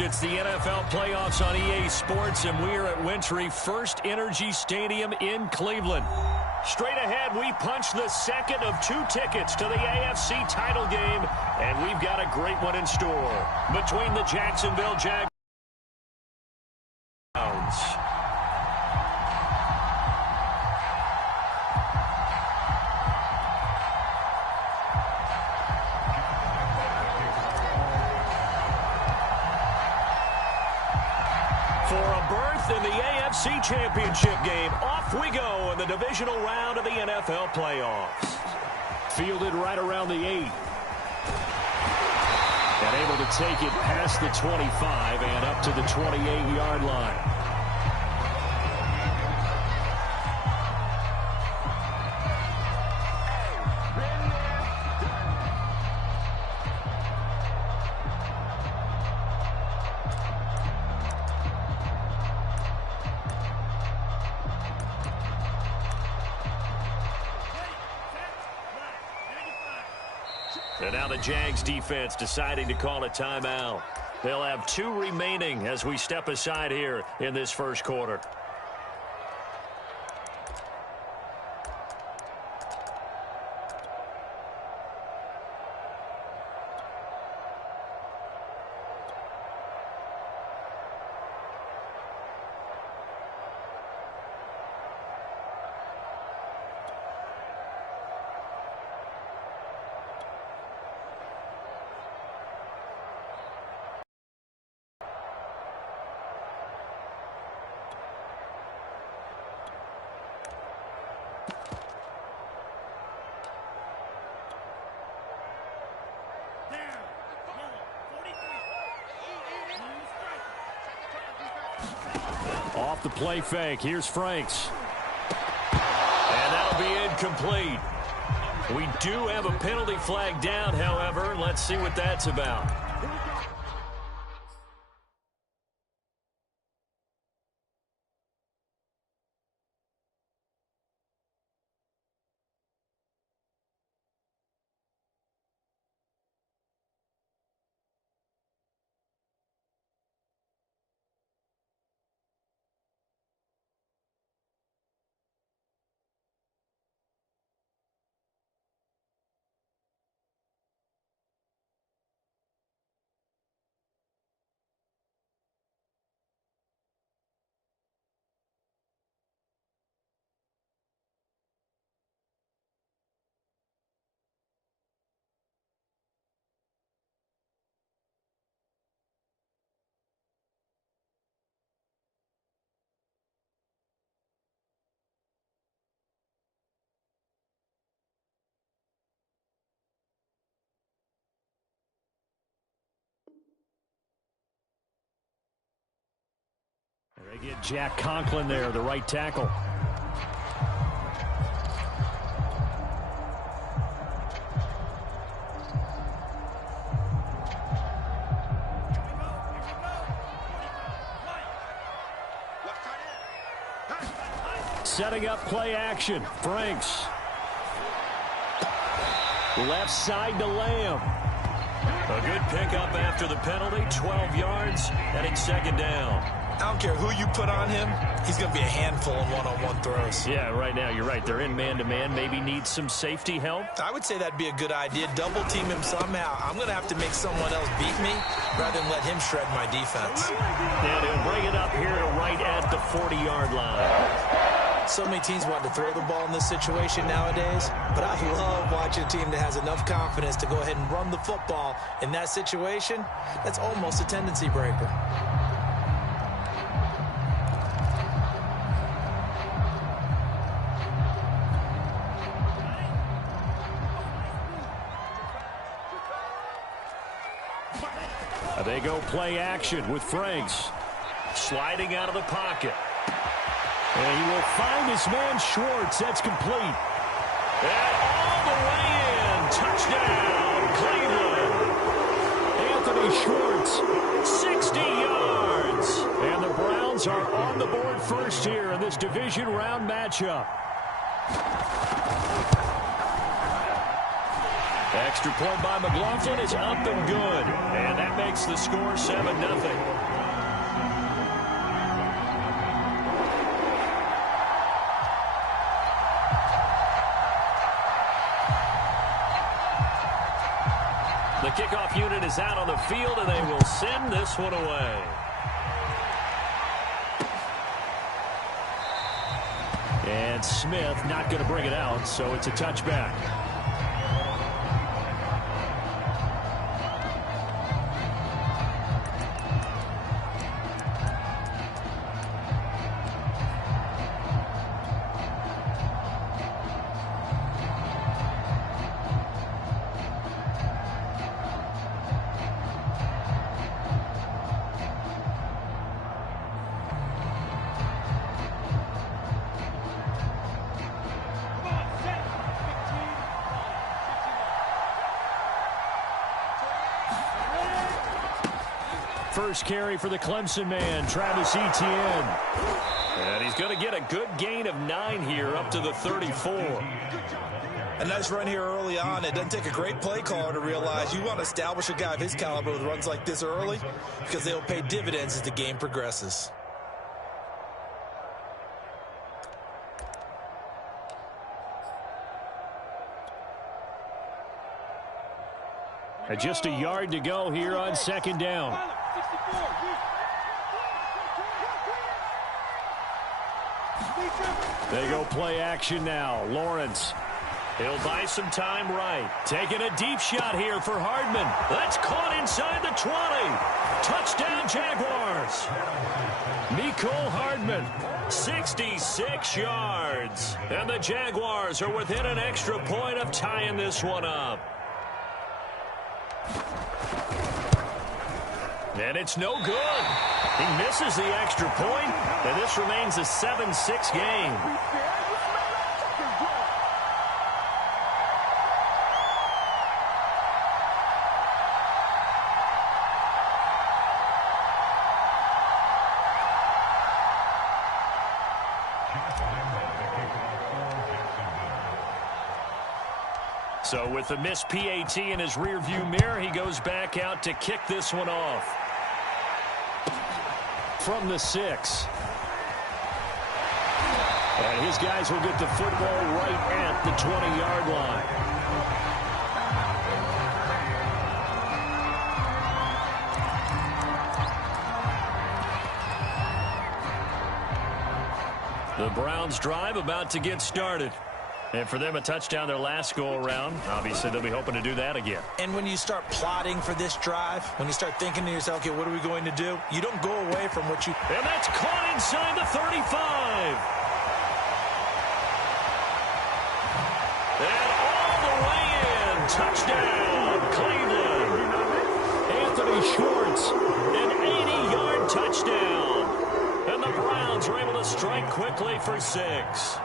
It's the NFL playoffs on EA Sports, and we are at Wintry First Energy Stadium in Cleveland. Straight ahead, we punch the second of 2 tickets to the AFC title game, and we've got a great one in store between the Jacksonville Jaguars. In the AFC Championship game, off we go in the divisional round of the NFL playoffs. Fielded right around the 8. And able to take it past the 25 and up to the 28-yard line. And now the Jags defense deciding to call a timeout. They'll have 2 remaining as we step aside here in this first quarter. Off the play fake. Here's Franks. And that'll be incomplete. We do have a penalty flag down, however. Let's see what that's about. They get Jack Conklin there, the right tackle. Setting up play action. Franks. Left side to Lamb. A good pickup after the penalty. 12 yards, heading second down. I don't care who you put on him, he's going to be a handful in one-on-one throws. Yeah, right now, you're right. They're in man-to-man. Maybe need some safety help. I would say that'd be a good idea. Double team him somehow. I'm going to have to make someone else beat me rather than let him shred my defense. And he'll bring it up here to right at the 40-yard line. So many teams want to throw the ball in this situation nowadays, but I love watching a team that has enough confidence to go ahead and run the football. In that situation, that's almost a tendency breaker. They go play action with Franks. Sliding out of the pocket. And he will find his man Schwartz. That's complete. And all the way in. Touchdown, Cleveland. Anthony Schwartz, 60 yards. And the Browns are on the board first here in this division round matchup. Extra point by McLaughlin is up and good. And that makes It's the score 7-0. The kickoff unit is out on the field, and they will send this one away. And Smith not going to bring it out, so it's a touchback. First carry for the Clemson man, Travis Etienne. And he's going to get a good gain of 9 here up to the 34. A nice run here early on. It doesn't take a great play caller to realize you want to establish a guy of his caliber with runs like this early because they'll pay dividends as the game progresses. And just a yard to go here on second down. They go play action now. Lawrence. He'll buy some time right. Taking a deep shot here for Hardman. That's caught inside the 20. Touchdown, Jaguars. Mecole Hardman, 66 yards. And the Jaguars are within an extra point of tying this one up. And it's no good. He misses the extra point, and this remains a 7-6 game. So with the missed PAT in his rearview mirror, he goes back out to kick this one off. From the 6. And his guys will get the football right at the 20-yard line. The Browns drive about to get started. And for them, a touchdown their last go-around. Obviously, they'll be hoping to do that again. And when you start plotting for this drive, when you start thinking to yourself, okay, what are we going to do? You don't go away from what you... And that's caught inside the 35. And all the way in. Touchdown, Cleveland. Anthony Schwartz, an 80-yard touchdown. And the Browns are able to strike quickly for 6.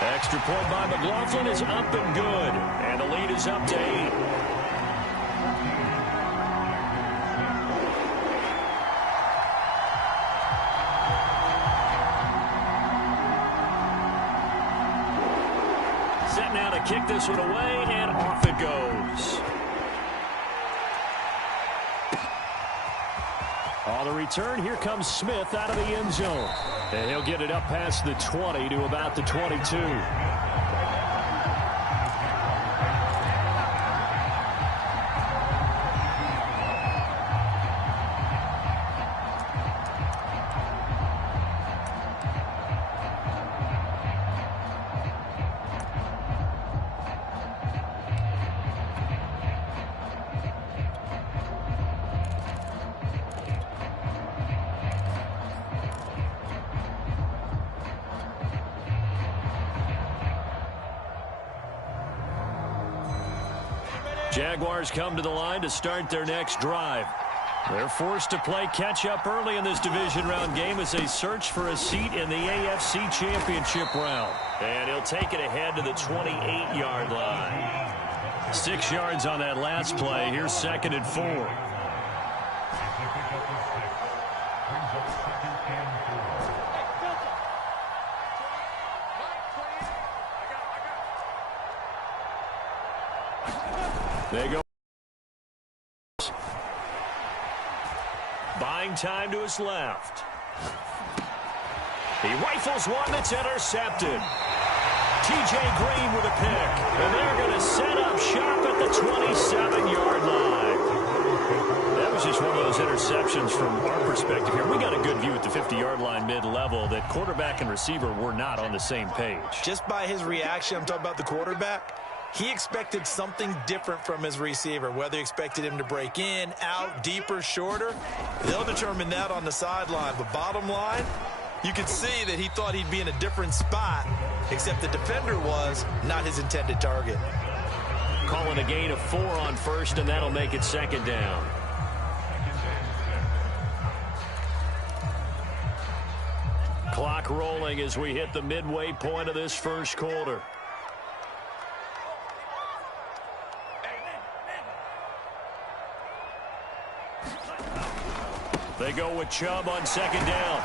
Extra point by McLaughlin is up and good. And the lead is up to 8. Set now to kick this one away, and off it goes. On the return, here comes Smith out of the end zone. And he'll get it up past the 20 to about the 22. Jaguars come to the line to start their next drive. They're forced to play catch-up early in this division round game as they search for a seat in the AFC Championship round. And he'll take it ahead to the 28-yard line. 6 yards on that last play. Here's 2nd and 4. They go. Buying time to his left. He rifles one that's intercepted. T.J. Green with a pick. And they're going to set up shop at the 27-yard line. That was just one of those interceptions from our perspective here. We got a good view at the 50-yard line mid-level that quarterback and receiver were not on the same page. Just by his reaction, I'm talking about the quarterback, he expected something different from his receiver, whether he expected him to break in, out, deeper, shorter. They'll determine that on the sideline. But bottom line, you could see that he thought he'd be in a different spot, except the defender was not his intended target. Calling a gain of 4 on first, and that'll make it second down. Clock rolling as we hit the midway point of this first quarter. They go with Chubb on second down.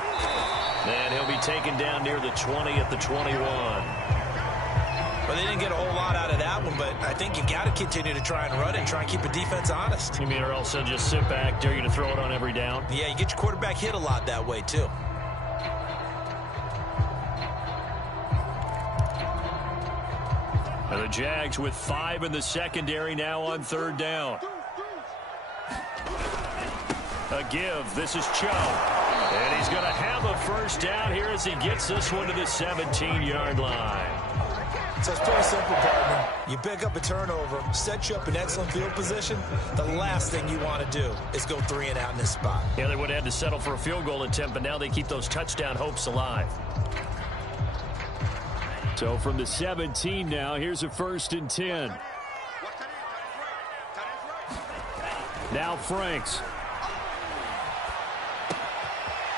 And he'll be taken down near the 20 at the 21. Well, they didn't get a whole lot out of that one, but I think you got to continue to try and run it and try and keep the defense honest. You mean or else they'll just sit back, dare you to throw it on every down? Yeah, you get your quarterback hit a lot that way, too. And the Jags with 5 in the secondary now on third down. A give. This is Chubb. And he's going to have a first down here as he gets this one to the 17-yard line. So it's pretty simple, partner. You pick up a turnover, set you up in excellent field position. The last thing you want to do is go 3 and out in this spot. Yeah, they would have had to settle for a field goal attempt, but now they keep those touchdown hopes alive. So from the 17 now, here's a 1st and 10. Now Franks.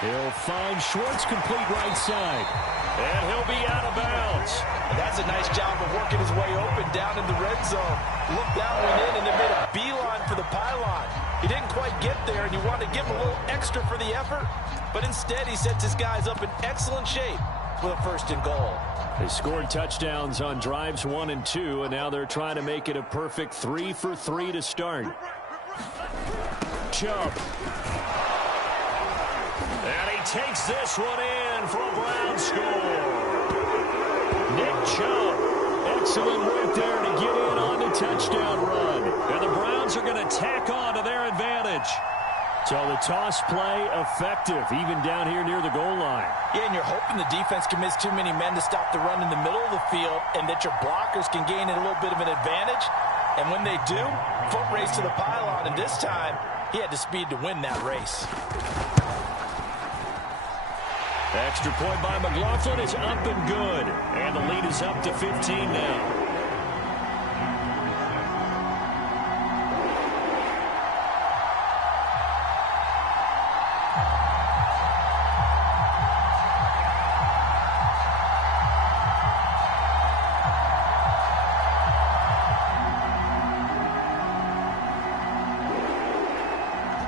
He'll find Schwartz, complete right side. And he'll be out of bounds. And that's a nice job of working his way open down in the red zone. Looked that one in and then made a beeline for the pylon. He didn't quite get there, and you want to give him a little extra for the effort. But instead, he sets his guys up in excellent shape with a 1st and goal. They scored touchdowns on drives 1 and 2, and now they're trying to make it a perfect 3 for 3 to start. Chubb. And he takes this one in for a Brown score. Nick Chubb. Excellent work there to get in on the touchdown run. And the Browns are going to tack on to their advantage. So the toss play effective, even down here near the goal line. Yeah, and you're hoping the defense commits too many men to stop the run in the middle of the field and that your blockers can gain a little bit of an advantage. And when they do, foot race to the pylon. And this time, he had the speed to win that race. Extra point by McLaughlin is up and good. And the lead is up to 15 now.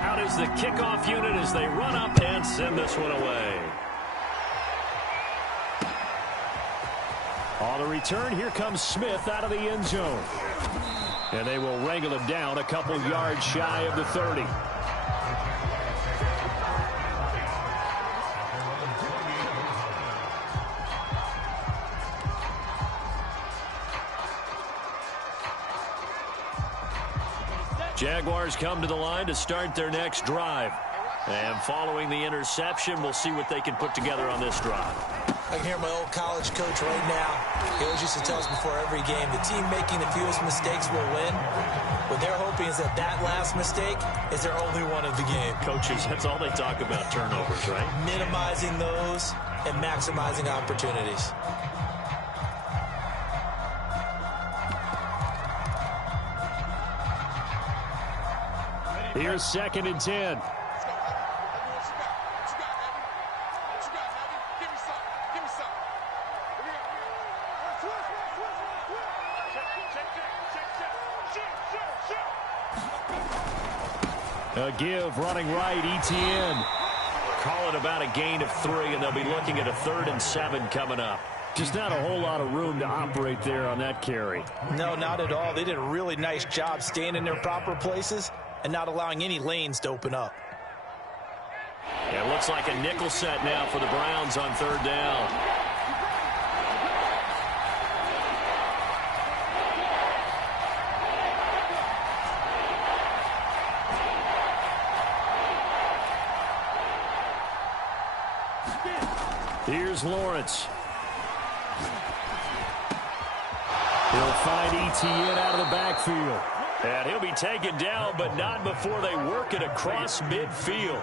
Out is the kickoff unit as they run up and send this one away. On the return, here comes Smith out of the end zone. And they will wrangle him down a couple yards shy of the 30. Jaguars come to the line to start their next drive. And following the interception, we'll see what they can put together on this drive. I can hear my old college coach right now. He always used to tell us before every game, the team making the fewest mistakes will win. What they're hoping is that that last mistake is their only one of the game. Coaches, that's all they talk about, turnovers, right? Minimizing those and maximizing opportunities. Here's 2nd and 10. A give, running right, ETN. Call it about a gain of 3, and they'll be looking at a 3rd and 7 coming up. Just not a whole lot of room to operate there on that carry. No, not at all. They did a really nice job staying in their proper places and not allowing any lanes to open up. It looks like a nickel set now for the Browns on 3rd down. Here's Lawrence. He'll find Etienne out of the backfield. And he'll be taken down, but not before they work it across midfield.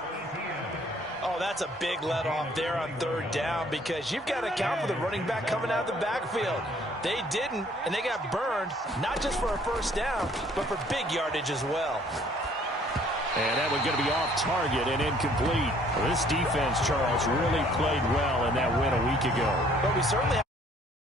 Oh, that's a big let-off there on 3rd down because you've got to account for the running back coming out of the backfield. They didn't, and they got burned, not just for a 1st down, but for big yardage as well. And that one's going to be off target and incomplete. Well, this defense, Charles, really played well in that win a week ago. But we certainly